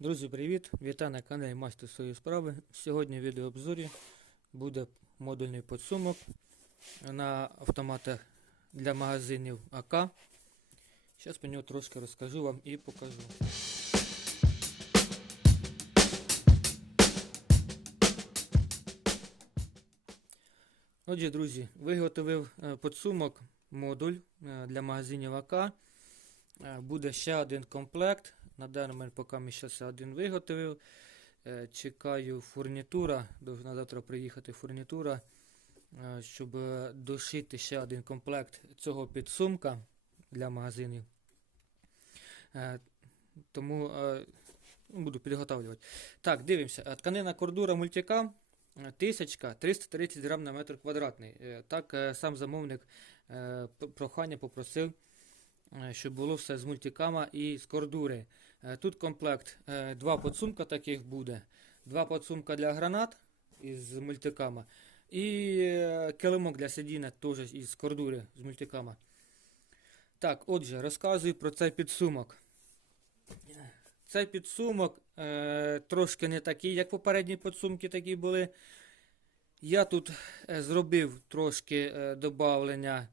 Друзі, привіт! Вітаю на каналі Майстер свої справи. Сьогодні в відеообзорі буде модульний підсумок на автоматах для магазинів АК. Зараз про нього трошки розкажу вам і покажу. Отже, друзі, виготовив е, підсумок модуль е, для магазинів АК. Е, Буде ще один комплект. На даний момент поки ми ще один виготовив. Е, Чекаю фурнітура. Должна завтра приїхати фурнітура, е, щоб дошити ще один комплект цього підсумка для магазинів. Е, Тому ну, буду підготовлювати. Так, дивимося. Тканина кордура мультикам. е, Тисячка 330 грам на метр квадратний. Так сам замовник прохання попросив, щоб було все з мультикама і з кордури. Е, Тут комплект, е, два подсумка таких буде, два подсумка для гранат із мультикама і е, килимок для сидіння теж із кордури з мультикама. Так, отже, розказую про цей підсумок. Цей підсумок е, трошки не такий, як попередні підсумки такі були. Я тут е, зробив трошки е, додавлення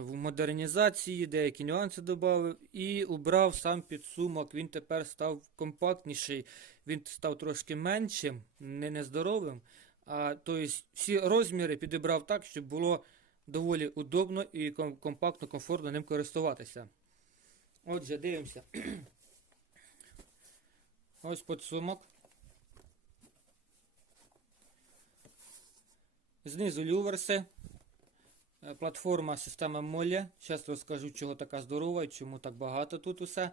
в модернізації, деякі нюанси додав і убрав сам підсумок. Він тепер став компактніший, він став трошки меншим, не нездоровим. А тобто всі розміри підібрав так, щоб було доволі удобно і компактно, комфортно ним користуватися. Отже, дивимося. Ось підсумок. Знизу люверси. Е, Платформа система Молі. Зараз розкажу, чого така здорова і чому так багато тут усе.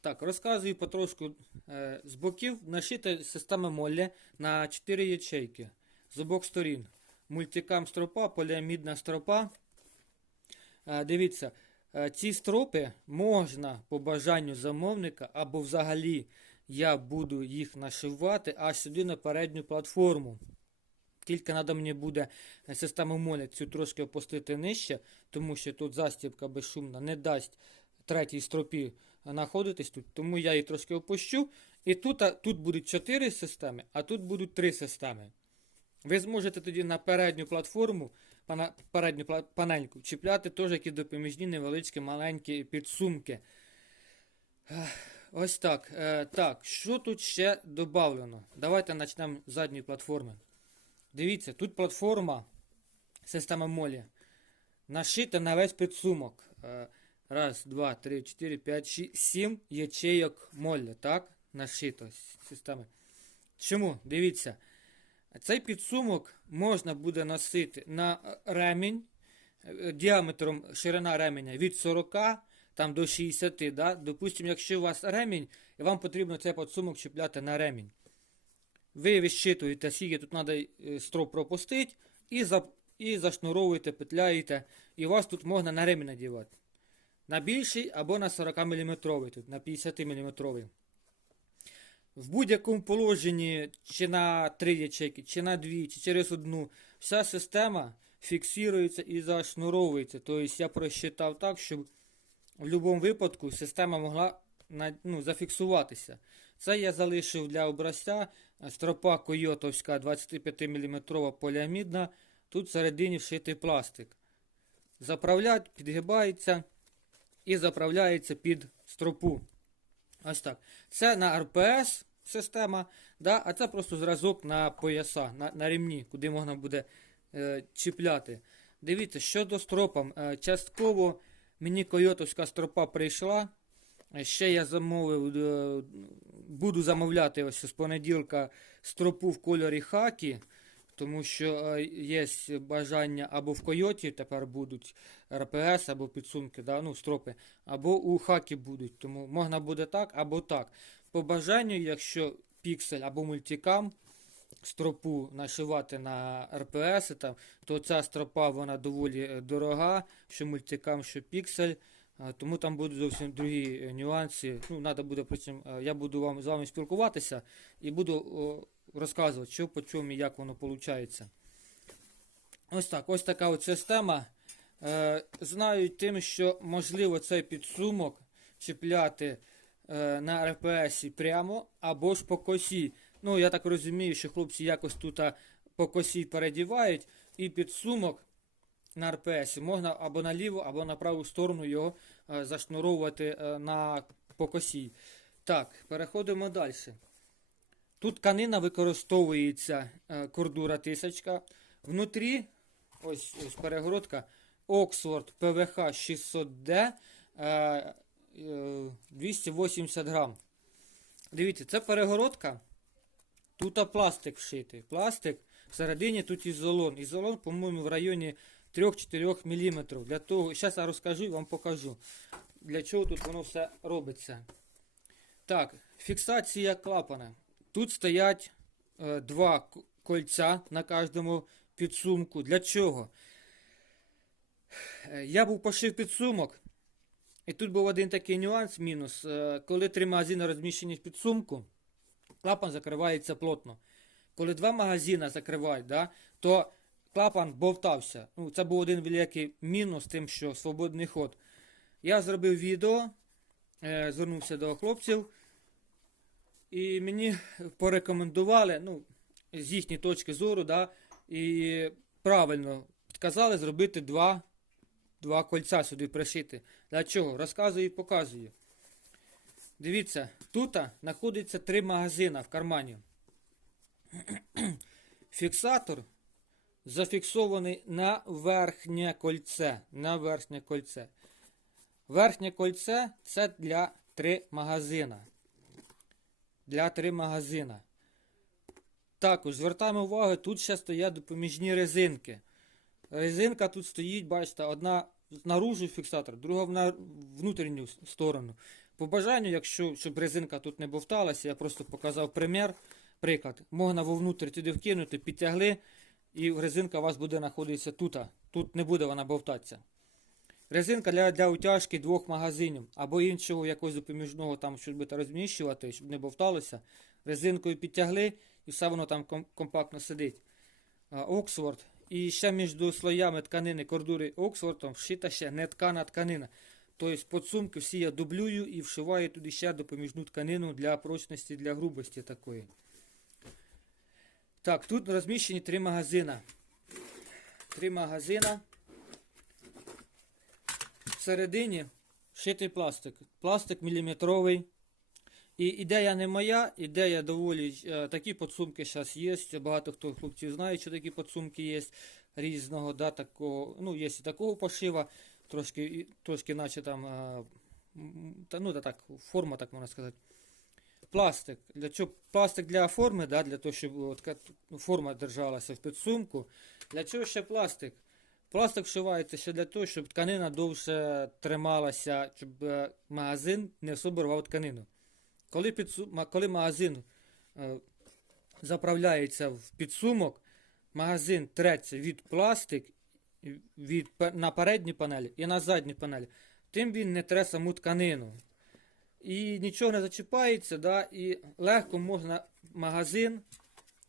Так, розказую потрошку. Е, З боків нашита система Молі на 4 ячейки. З обох сторін. Мультикам стропа, поліамідна стропа. Е, Дивіться, ці стропи можна по бажанню замовника, або взагалі я буду їх нашивати аж сюди на передню платформу. Тільки треба мені буде е, систему молі цю трошки опустити нижче, тому що тут застібка безшумна не дасть третій стропі знаходитись тут, тому я її трошки опущу. І тут, а, тут будуть 4 системи, а тут будуть 3 системи. Ви зможете тоді на передню платформу, пана- передню панельку чіпляти теж якісь допоміжні невеличкі маленькі підсумки. Ось так. Е, так, що тут ще додавлено? Давайте почнемо з задньої платформи. Дивіться, тут платформа система Молі. Нашита на весь підсумок. Е, Раз, два, три, чотири, п'ять, шість, сім ячейок Молі. Так? Нашито системи. Чому? Дивіться. Цей підсумок можна буде носити на ремінь е, діаметром ширина ременя від 40 там, до 60. Да? Допустимо, якщо у вас ремінь, і вам потрібно цей підсумок чіпляти на ремінь. Ви вищитуєте, скільки тут треба строп пропустити, і, за, і зашнуровуєте, петляєте, і вас тут можна на ремінь надівати. На більший або на 40 мм, тут, на 50 мм. В будь-якому положенні, чи на 3 ячейки, чи на 2, чи через одну, вся система фіксується і зашнуровується. Тобто я просчитав так, щоб в будь-якому випадку система могла ну, зафіксуватися. Це я залишив для образця стропа койотовська 25 мм поліамідна. Тут всередині вшитий пластик. Заправлять, підгибається і заправляється під стропу. Ось так. Це на РПС система, да? а це просто зразок на пояса, на, на ремні, куди можна буде е, чіпляти. Дивіться, щодо стропам, е, частково мені койотовська стропа прийшла. Е, Ще я замовив, е, буду замовляти ось з понеділка стропу в кольорі хакі, тому що е, є бажання або в койоті тепер будуть РПС або підсумки, да, ну, стропи, або у хакі будуть. Тому можна буде так або так. По бажанню, якщо піксель або мультикам стропу нашивати на РПС, то ця стропа вона доволі е, дорога, що мультикам, що піксель. Тому там будуть зовсім другі е, нюанси. Ну, надо буде потім, е, я буду вам, з вами спілкуватися і буду розказувати, що по чому і як воно виходить. Ось так, ось така от система. Е, знаю тим, що можливо цей підсумок чіпляти е, на РПС прямо або ж по косі. Ну, я так розумію, що хлопці якось тут по косі передівають, і підсумок на РПС можна або на ліву, або на праву сторону його е, зашнуровувати е, на по косі. Так, переходимо далі. Тут тканина використовується е, кордура 1000. Внутрі, ось, ось перегородка, Oxford PVH 600D е, е, 280 грам. Дивіться, це перегородка. Тут пластик вшитий. Пластик всередині тут ізолон. Ізолон, по-моєму, в районі 3-4 мм. Для того, зараз я розкажу і вам покажу, для чого тут воно все робиться. Так, фіксація клапана. Тут стоять е, два кольця на кожному підсумку. Для чого? Е, Я був пошив підсумок, і тут був один такий нюанс, мінус. Е, Коли три магазини розміщені в підсумку, клапан закривається плотно. Коли два магазини закривають, да, то клапан бовтався. Ну, це був один великий мінус тим, що свободний ход. Я зробив відео, е, звернувся до хлопців, і мені порекомендували, ну, з їхньої точки зору, да, і правильно підказали зробити два, два кольця сюди пришити. Для чого? Розказую і показую. Дивіться, тут знаходиться три магазини в кармані. Фіксатор зафіксований на верхнє кольце. На верхнє кольце. Верхнє кольце це для три магазина. Для три магазина. Також звертаємо увагу, тут ще стоять допоміжні резинки. Резинка тут стоїть, бачите, одна наружу фіксатор, друга в внутрішню сторону. По бажанню, якщо щоб резинка тут не бовталася, я просто показав примір, приклад. Можна вовнутрь туди вкинути, підтягли, і резинка у вас буде знаходитися тут. Тут не буде вона бовтатися. Резинка для, для утяжки двох магазинів або іншого якогось допоміжного, там, щоб розміщувати, щоб не бовталося. Резинкою підтягли і все воно там ком- компактно сидить. Оксфорд. І ще між слоями тканини кордури Оксфордом вшита ще не ткана тканина. Тобто подсумки всі я дублюю і вшиваю туди ще допоміжну тканину для прочності, для грубості такої. Так, тут розміщені три магазина. Три магазина. Всередині шитий пластик. Пластик міліметровий. І ідея не моя, ідея доволі. е, Такі подсумки зараз є. Багато хто хлопців знає, що такі подсумки є різного, да, такого, ну, є і такого пошива, трошки, трошки наче там, е, та, ну, та так, форма, так можна сказати. Пластик. Для чого? Пластик для форми, да, для того, щоб от, ну, форма держалася в підсумку. Для чого ще пластик? Пластик вшивається ще для того, щоб тканина довше трималася, щоб е, магазин не особо рвав тканину. Коли, підсу... ма- коли магазин е, заправляється в підсумок, магазин треться від пластик від, на передній панелі і на задній панелі, тим він не тре саму тканину. І нічого не зачіпається, да, і легко можна магазин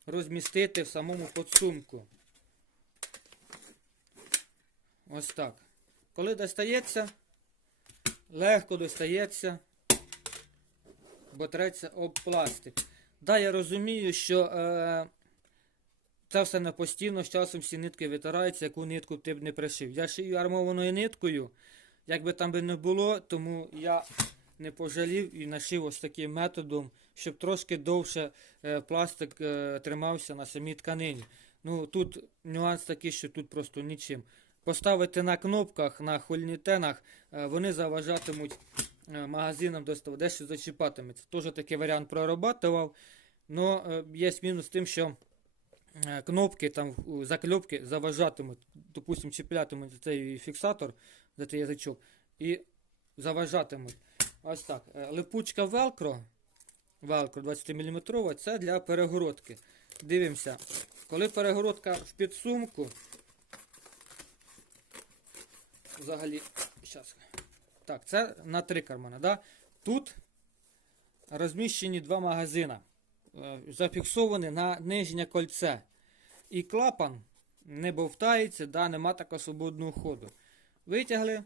розмістити в самому подсумку. Ось так. Коли достається, легко достається, бо треться об пластик. Да, я розумію, що е, це все не постійно, з часом всі нитки витираються, яку нитку ти б не пришив. Я шию армованою ниткою, як би там би не було, тому я не пожалів і нашив ось таким методом, щоб трошки довше е, пластик е, тримався на самій тканині. Ну тут нюанс такий, що тут просто нічим. Поставити на кнопках, на хольнітенах, е, вони заважатимуть магазинам дещо зачіпатиметься. Теж такий варіант прорабатував. Но є мінус тим, що кнопки, там закльопки заважатимуть, допустим, чіплятимуть цей фіксатор, за цей язичок, і заважатимуть. Ось так. Е, Липучка Velcro, Velcro 20 мм, це для перегородки. Дивимося, коли перегородка в підсумку, взагалі, щас. Так, це на три кармани. Да? Тут розміщені два магазини. Е, Зафіксовані на нижнє кольце. І клапан не бовтається, да, нема такого свободного ходу. Витягли,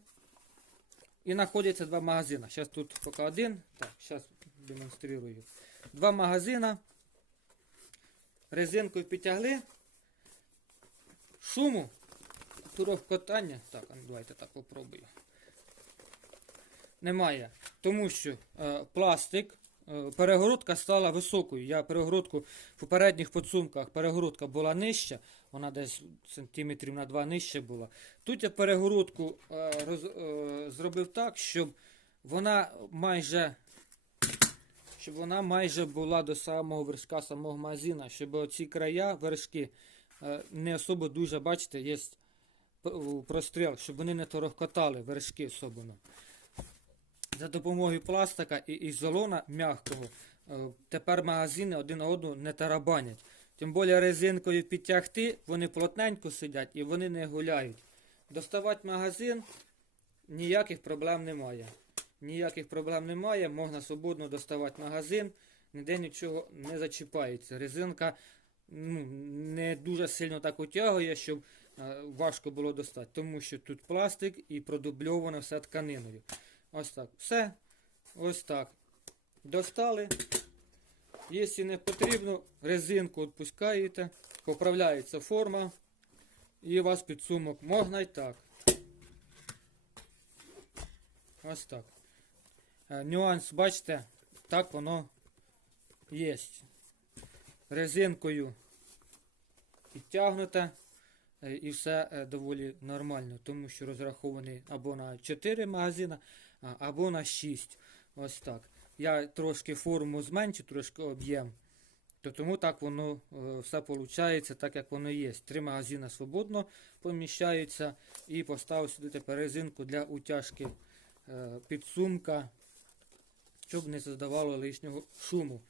І знаходяться два магазини. Зараз тут поки один. Так, зараз демонструю. Два магазини. Резинкою підтягли. Шуму. Турохкотання. Так, ну давайте так попробую. Немає. Тому що е, пластик, перегородка стала високою. Я перегородку в попередніх підсумках перегородка була нижча, вона десь сантиметрів на 2 нижче була. Тут я перегородку е, роз, е, зробив так, щоб вона майже щоб вона майже була до самого вершка самого магазина, щоб оці края, вершки, е, не особо дуже, бачите, є простріл, щоб вони не торохкотали вершки особливо. За допомогою пластика і ізолона м'якого е, тепер магазини один одну не тарабанять. Тим більше резинкою підтягти, вони плотненько сидять і вони не гуляють. Доставати магазин ніяких проблем немає. Ніяких проблем немає, можна свободно доставати магазин, ніде нічого не зачіпається. Резинка ну, не дуже сильно так утягує, щоб е, важко було достати, тому що тут пластик і продубльоване все тканиною. Ось так. Все. Ось так. Достали. Якщо не потрібно, резинку відпускаєте, поправляється форма. І у вас підсумок можна і так. Ось так. Е, Нюанс, бачите, так воно є. Резинкою підтягнуте. Е, І все е, доволі нормально, тому що розрахований або на 4 магазини, або на 6. Ось так. Я трошки форму зменшу, трошки об'єм. То тому так воно е, все виходить, так як воно є. Три магазини свободно поміщаються. І поставив сюди тепер резинку для утяжки е, підсумка, щоб не задавало лишнього шуму.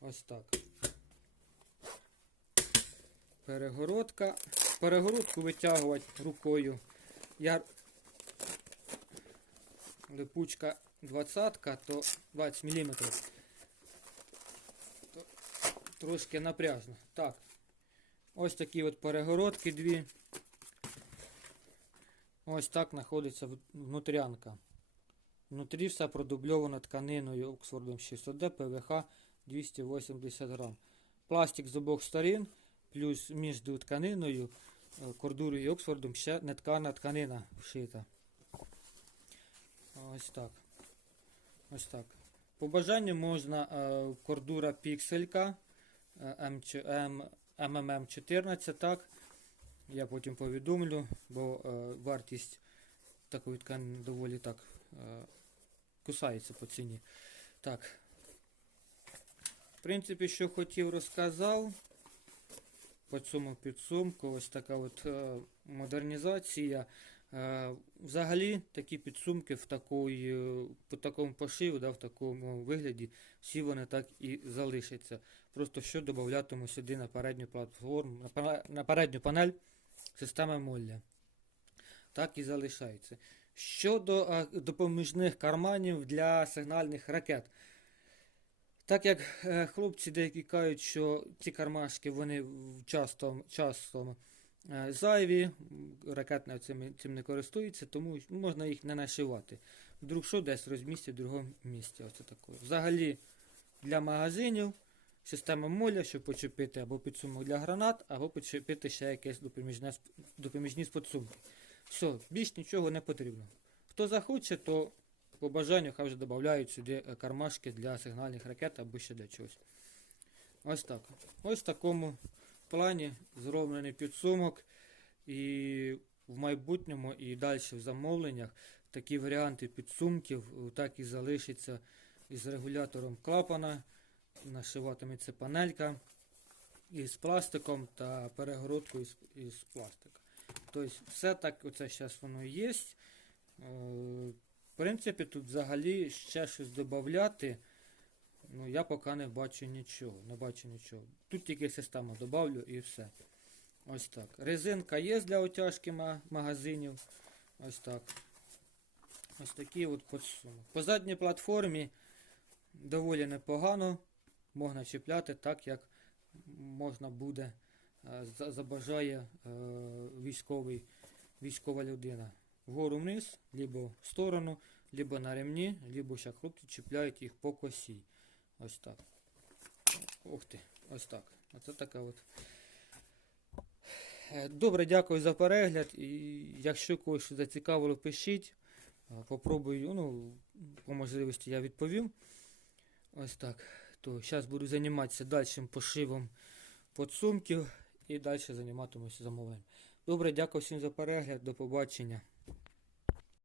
Ось так. Перегородка. Перегородку витягувати рукою. Я липучка 20, то 20 мм. То трошки напряжно. Так. Ось такі от перегородки дві. Ось так знаходиться внутрянка. Внутрі все продубльовано тканиною Оксфордом 600D ПВХ 280 грам. Пластик з обох сторін, плюс між тканиною, е, кордурою і Оксфордом ще неткана тканина вшита. Ось так. Ось так. По бажанню можна е, кордура пікселька е, ММ, МММ 14, так. Я потім повідомлю, бо е, вартість такої тканини доволі так кусається по ціні. Так. В принципі, що хотів, розказав. По цьому підсумку ось така от модернізація. Е, взагалі такі підсумки в такої, по такому пошиву, да, в такому вигляді, всі вони так і залишаться. Просто що додатиму сюди на передню платформу, на, передню панель системи Молля. Так і залишається. Щодо е, допоміжних карманів для сигнальних ракет. Так як е, хлопці деякі кажуть, що ці кармашки вони часто, часто е, зайві, м, ракетне цим, цим не користуються, тому можна їх не нашивати. Вдруг що десь розмістять в другому місці. Оце таке. Взагалі для магазинів система моля, щоб почепити або підсумок для гранат, або почепити ще якесь допоміжне, допоміжні підсумки. Все, більш нічого не потрібно. Хто захоче, то по бажанню хай вже додають сюди е, кармашки для сигнальних ракет або ще для чогось. Ось так. Ось такому плані зроблений підсумок. І в майбутньому і далі в замовленнях такі варіанти підсумків е, так і залишаться із регулятором клапана. Нашиватиметься панелька із пластиком та перегородкою із, із пластика. Тобто все так оце зараз воно є. Е, В принципі, тут взагалі ще щось додати. Ну, я поки не бачу нічого. Не бачу нічого. Тут тільки систему додавлю і все. Ось так. Резинка є для отяжки магазинів. Ось так. Ось такий от подсумок. По задній платформі доволі непогано. Можна чіпляти так, як можна буде, е, забажає е, військовий, військова людина. Вгору вниз, либо в сторону, либо на ремні, либо ще хлопці чіпляють їх по косі. Ось так. Ух ти, ось так. Оце така от. Е, Добре, дякую за перегляд. І якщо когось зацікавило, пишіть. Е, Попробую, ну, по можливості я відповім. Ось так. То зараз буду займатися дальшим пошивом подсумків і далі займатимуся замовленням. Добре, дякую всім за перегляд. До побачення.